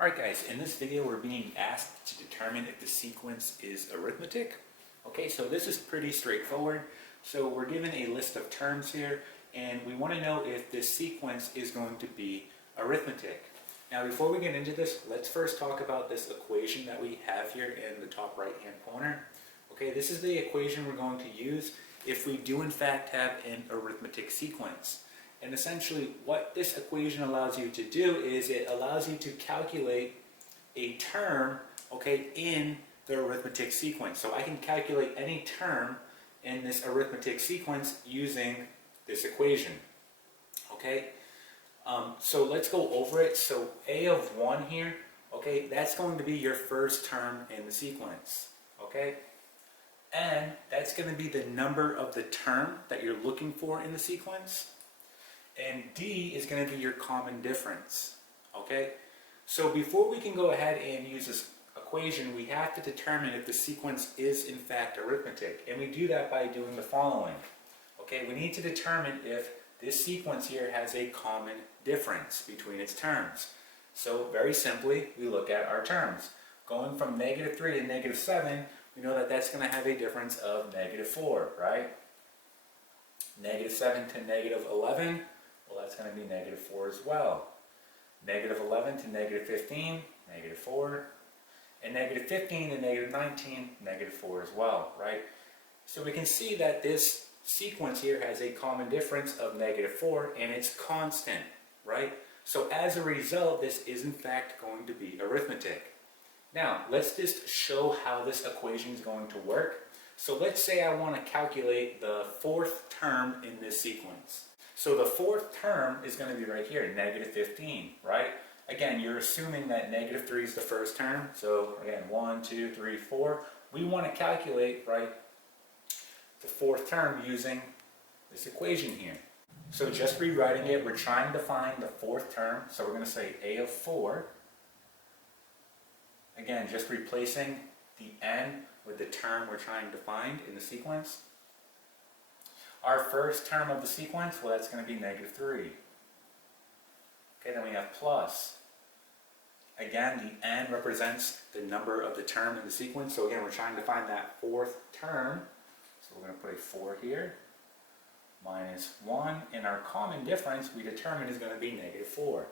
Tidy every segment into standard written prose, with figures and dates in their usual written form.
Alright guys, in this video we're being asked to determine if the sequence is arithmetic. Okay, so this is pretty straightforward. So we're given a list of terms here and we want to know if this sequence is going to be arithmetic. Now before we get into this, let's first talk about this equation that we have here in the top right hand corner. Okay, this is the equation we're going to use if we do in fact have an arithmetic sequence. And essentially what this equation allows you to do is it allows you to calculate a term, okay, in the arithmetic sequence. So I can calculate any term in this arithmetic sequence using this equation. Okay, so let's go over it. So a of 1 here, okay, that's going to be your first term in the sequence. Okay, and that's going to be the number of the term that you're looking for in the sequence. And D is going to be your common difference. Okay, so before we can go ahead and use this equation, we have to determine if the sequence is in fact arithmetic, and we do that by doing the following. Okay, we need to determine if this sequence here has a common difference between its terms. So very simply, we look at our terms. Going from -3 to -7, we know that that's going to have a difference of -4, right? -7 to -11. Well, that's going to be -4 as well. -11 to -15, -4. And -15 to -19, -4 as well, right? So we can see that this sequence here has a common difference of -4 and it's constant, right? So as a result, this is in fact going to be arithmetic. Now, let's just show how this equation is going to work. So let's say I want to calculate the fourth term in this sequence. So the fourth term is going to be right here, -15, right? Again, you're assuming that -3 is the first term. So again, 1, 2, 3, 4. We want to calculate, right, the fourth term using this equation here. So just rewriting it, we're trying to find the fourth term. So we're going to say a of 4. Again, just replacing the n with the term we're trying to find in the sequence. Our first term of the sequence, well, that's going to be -3. Okay, then we have plus. Again, the n represents the number of the term in the sequence. So again, we're trying to find that fourth term. So we're going to put a 4 here. -1. And our common difference we determine is going to be -4.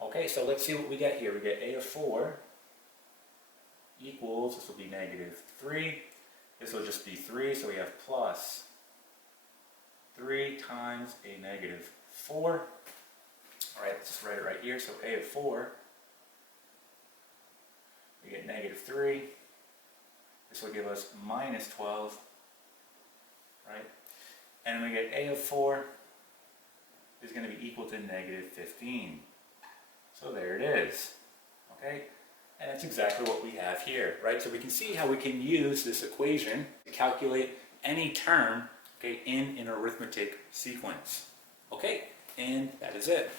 Okay, so let's see what we get here. We get a of 4 equals, this will be -3. This will just be 3, so we have plus 3 times a -4. Alright, let's just write it right here. So a of 4, we get -3. This will give us -12, right? And we get a of 4 is going to be equal to -15. So there it is. Okay? And that's exactly what we have here, right? So we can see how we can use this equation to calculate any term, okay, in an arithmetic sequence. Okay, and that is it.